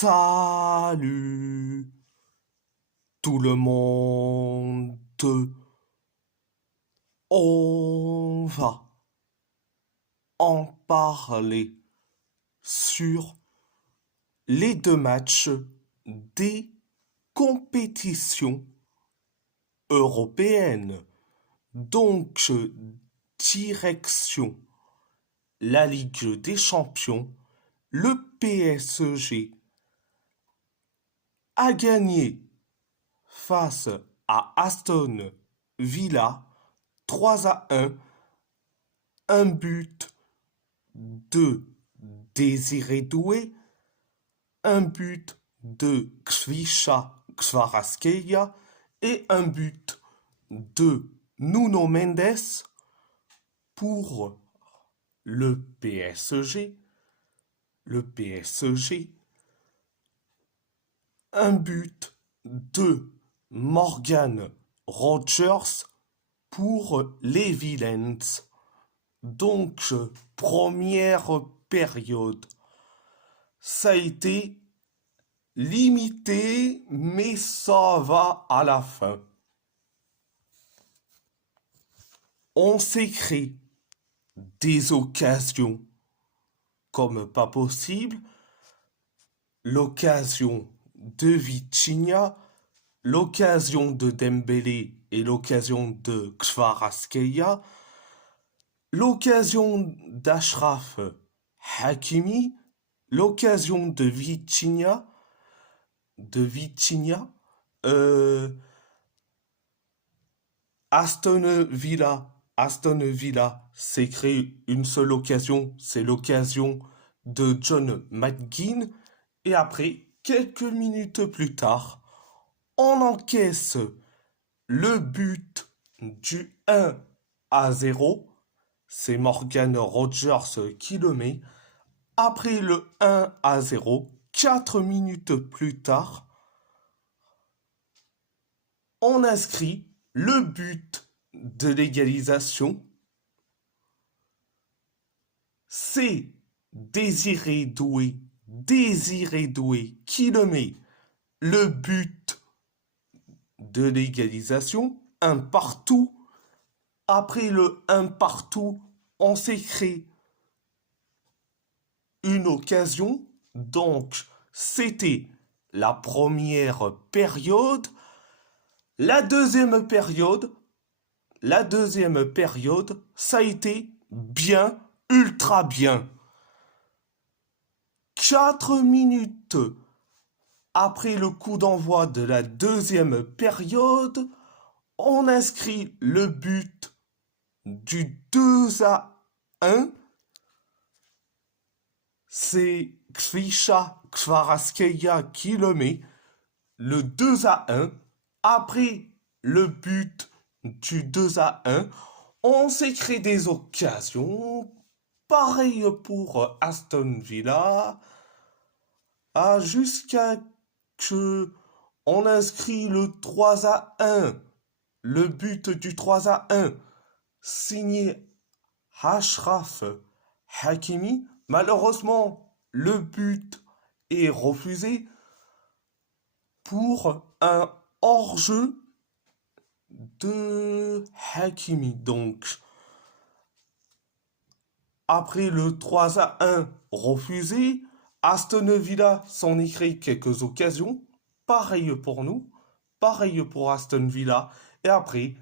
Salut tout le monde. On va en parler sur les deux matchs des compétitions européennes. Donc, direction la Ligue des Champions, le PSG a gagné face à Aston Villa 3-1, un but de Désiré Doué, un but de Kvisha Kvaratskhelia et un but de Nuno Mendes pour le PSG. Le PSG, un but de Morgan Rogers pour les Villains. Donc, première période, ça a été limité, mais ça va à la fin. On s'est créé des occasions comme pas possible. L'occasion de Vitinha, l'occasion de Dembélé et l'occasion de Kvaratskhelia, l'occasion d'Achraf Hakimi, l'occasion de Vitinha, Aston Villa s'est créé une seule occasion, c'est l'occasion de John McGinn. Et après, quelques minutes plus tard, on encaisse le but du 1-0. C'est Morgan Rogers qui le met. Après le 1-0, 4 minutes plus tard, on inscrit le but de l'égalisation. C'est Désiré Doué qui le met. Le but de l'égalisation, un partout. Après le un partout, on s'est créé une occasion. Donc, c'était la première période. La deuxième période, ça a été bien, ultra bien. 4 minutes après le coup d'envoi de la deuxième période, on inscrit le but du 2-1. C'est Kvisha Kvaratskhelia qui le met. Le 2-1. Après le but du 2-1, on s'est créé des occasions. Pareil pour Aston Villa. Jusqu'à que on inscrit le 3-1. Le but du 3-1 signé Achraf Hakimi. Malheureusement, le but est refusé pour un hors-jeu de Hakimi. Donc, après le 3-1 refusé, Aston Villa s'en est créé quelques occasions. Pareil pour nous, pareil pour Aston Villa. Et après,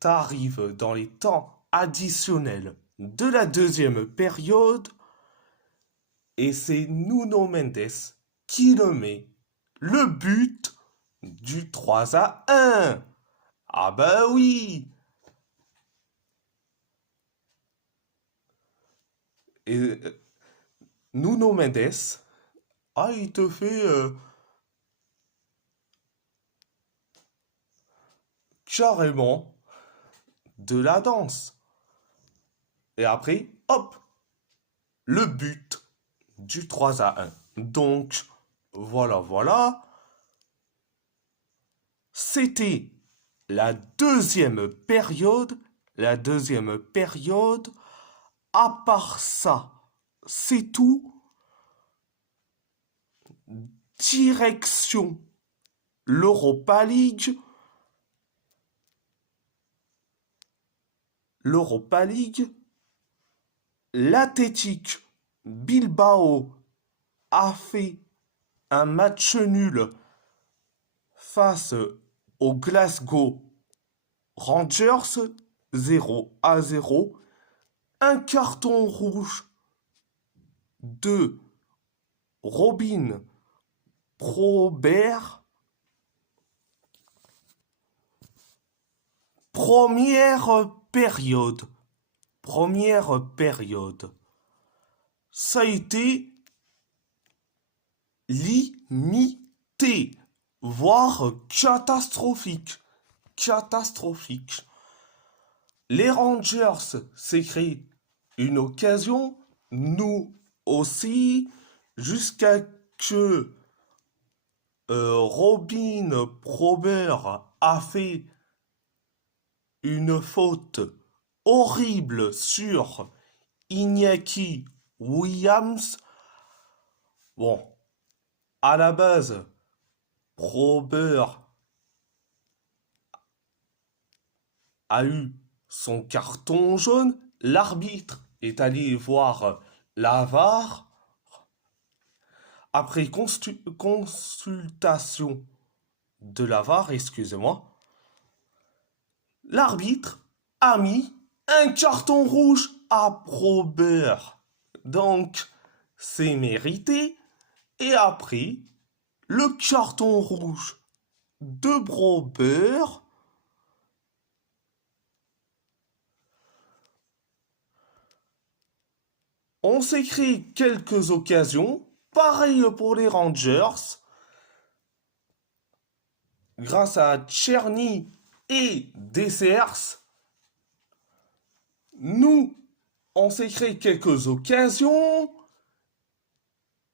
t'arrives dans les temps additionnels de la deuxième période et c'est Nuno Mendes qui le met. Le but du 3-1. Ah bah oui. Et Nuno Mendes, il te fait carrément de la danse. Et après, hop, le but du 3-1. Donc, voilà. C'était la deuxième période. À part ça, c'est tout. direction l'Europa League, l'Athletic Bilbao a fait un match nul face au Glasgow Rangers 0-0. Un carton rouge de Robin Probert. Première période. Ça a été limité, voire catastrophique. Les Rangers s'est créé une occasion, nous aussi, jusqu'à que Robin Probert a fait une faute horrible sur Iñaki Williams. Bon, à la base, Probert a eu son carton jaune. L'arbitre est allé voir la VAR. Après consultation de la VAR, excusez-moi, l'arbitre a mis un carton rouge à Probert. Donc, c'est mérité. Et après, le carton rouge de Probert. On s'est créé quelques occasions. Pareil pour les Rangers. Grâce à Tcherny et Dessers, nous, on s'est créé quelques occasions.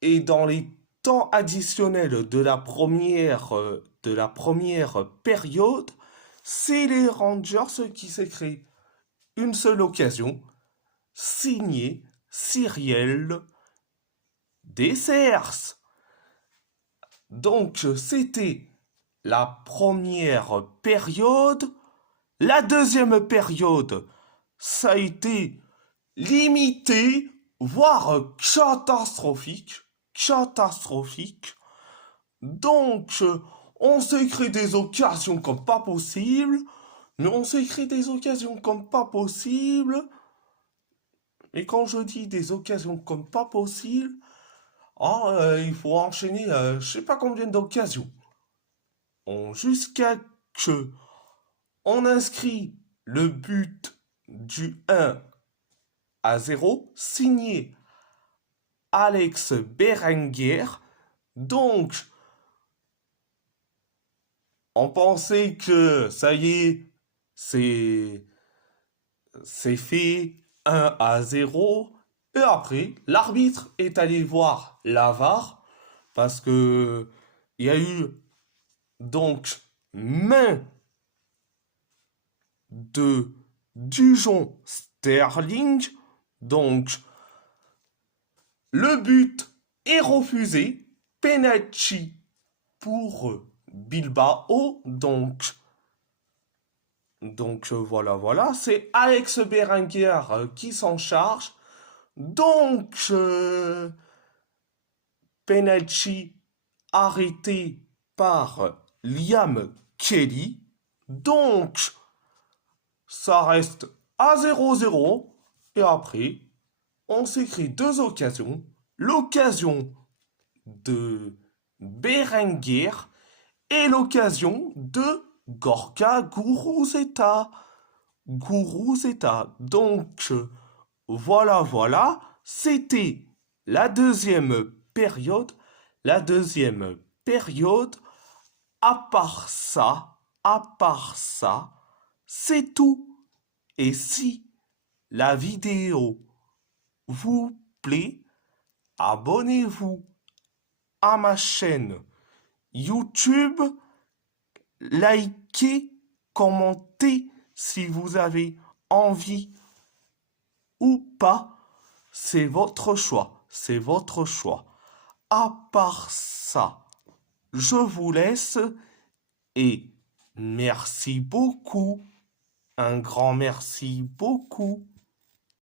Et dans les temps additionnels de la première période, c'est les Rangers qui s'est créé une seule occasion, signée Cyriel Dessers. Donc c'était la première période. La deuxième période, ça a été limité, voire catastrophique. Donc, on s'est créé des occasions comme pas possible. Mais on s'est créé des occasions comme pas possible. Et quand je dis des occasions comme pas possible, il faut enchaîner je sais pas combien d'occasions. Jusqu'à que on inscrit le but du 1-0 signé Alex Berenguer. Donc, on pensait que ça y est, c'est fait 1-0. Et après, l'arbitre est allé voir la VAR parce que il y a eu donc main de Dujon Sterling. Donc, le but est refusé. Penalty pour Bilbao. Donc voilà, c'est Alex Berenguer qui s'en charge. Donc, penalty arrêté par Liam Kelly. Donc, ça reste à 0-0. Et après, on s'écrit deux occasions. L'occasion de Berenguer et l'occasion de Gorka Guruzeta. Donc, voilà, c'était la deuxième période. À part ça, c'est tout. Et si la vidéo vous plaît, abonnez-vous à ma chaîne YouTube, likez, commentez si vous avez envie ou pas. C'est votre choix. À part ça, je vous laisse et merci beaucoup. Un grand merci beaucoup.